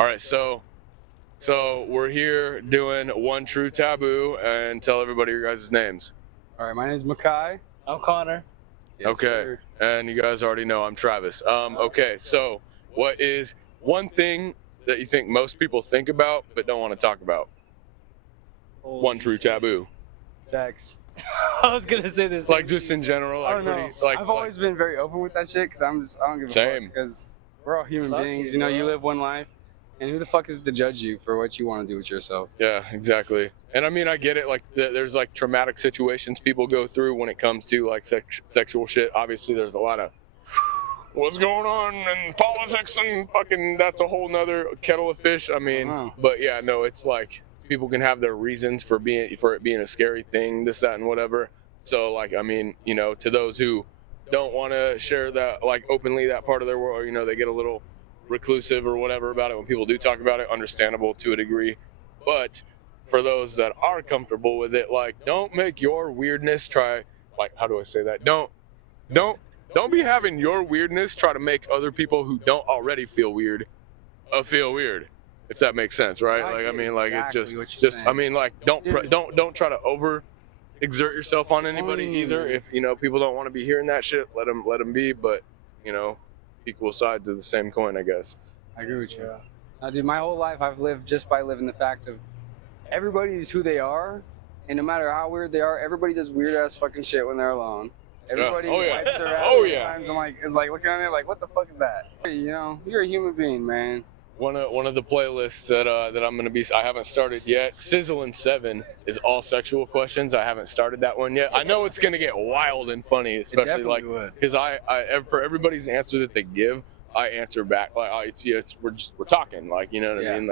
All right, so we're here doing one true taboo, and tell everybody your guys' names. All right, my name is Mikaih. I'm Connor. Yes, Okay, sir. and you guys already know I'm Travis. Okay, so what is one thing that you think most people think about but don't want to talk about? One true taboo. Sex. I was gonna say this. Like just in general, I like don't pretty, know. like. I've always been very open with that shit because I don't give a Same. fuck because we're all human Fuck beings. you, You know, you bro. live one life, and who the fuck is to judge you for what you want to do with yourself? Yeah, exactly. And I mean, I get it. Like, there's like traumatic situations people go through when it comes to like sexual shit. Obviously, there's a lot of what's going on in politics and fucking. That's a whole nother kettle of fish. I mean, Wow. but yeah, no, it's like people can have their reasons for it being a scary thing, this, that, and whatever. So like, I mean, you know, to those who don't want to share that like openly that part of their world, or, you know, they get a little reclusive or whatever about it when people do talk about it. Understandable to a degree, but for those that are comfortable with it, like, don't make your weirdness try, like, how do I say that? Don't be having your weirdness try to make other people who don't already feel weird feel weird, if that makes sense, right? Like, I mean, like, exactly it's what you're just I saying. mean, like, don't try to over exert yourself on anybody either. If, you know, people don't want to be hearing that shit, let them be, but, you know, equal sides of the same coin, I guess. I agree with you. Dude, my whole life I've lived just by living the fact of everybody is who they are, and no matter how weird they are, everybody does weird ass fucking shit when they're alone. Everybody Oh, yeah. wipes their ass Oh, yeah. sometimes and is like looking at it like, what the fuck is that? You know, you're a human being, man. One of the playlists that I'm gonna be, I haven't started yet. Sizzling 7 is all sexual questions. I haven't started that one yet. I know it's gonna get wild and funny, especially like because I for everybody's answer that they give, I answer back. Like, we're talking, like, you know what I mean,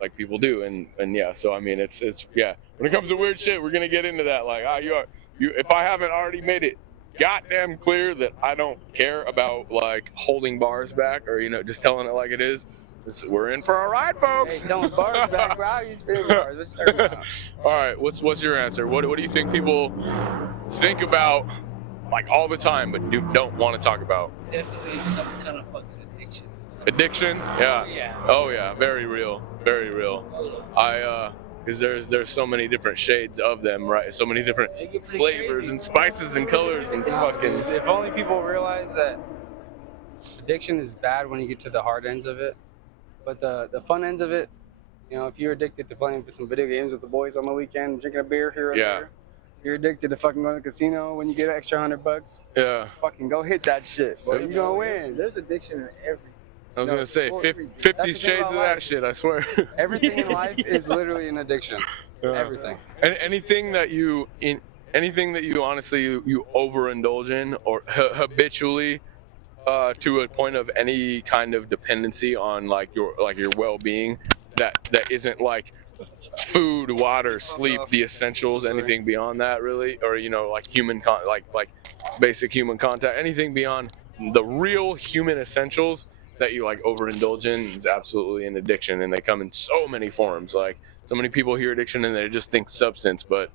like people do, and yeah. So I mean, it's yeah. When it comes to weird shit, we're gonna get into that. Like, you if I haven't already made it goddamn clear that I don't care about like holding bars back, or, you know, just telling it like it is. We're in for a ride, folks. Hey, telling bars back, bro. You spinning bars. What you talking about? All right, what's your answer? What do you think people think about like all the time but don't want to talk about? Definitely some kind of fucking addiction. Addiction? Yeah. Yeah. Oh yeah, very real, very real. Because there's so many different shades of them, right? So many different They get pretty flavors crazy. and spices and colors and fucking. If only people realize that addiction is bad when you get to the hard ends of it, but the fun ends of it, you know, if you're addicted to playing some video games with the boys on the weekend, drinking a beer here and there, you're addicted to fucking going to the casino when you get an extra $100, Yeah. fucking go hit that shit, boy. You gonna win. There's addiction in every. I was gonna say for 50 That's the thing shades about of that life. shit. I swear. Everything in life is literally an addiction. Yeah. Everything. And anything that you honestly you overindulge in or habitually to a point of any kind of dependency on like your well-being that isn't like food, water, sleep, the essentials, anything beyond that really, or, you know, like like basic human contact, anything beyond the real human essentials that you like overindulge in is absolutely an addiction, and they come in so many forms. Like, so many people hear addiction and they just think substance, but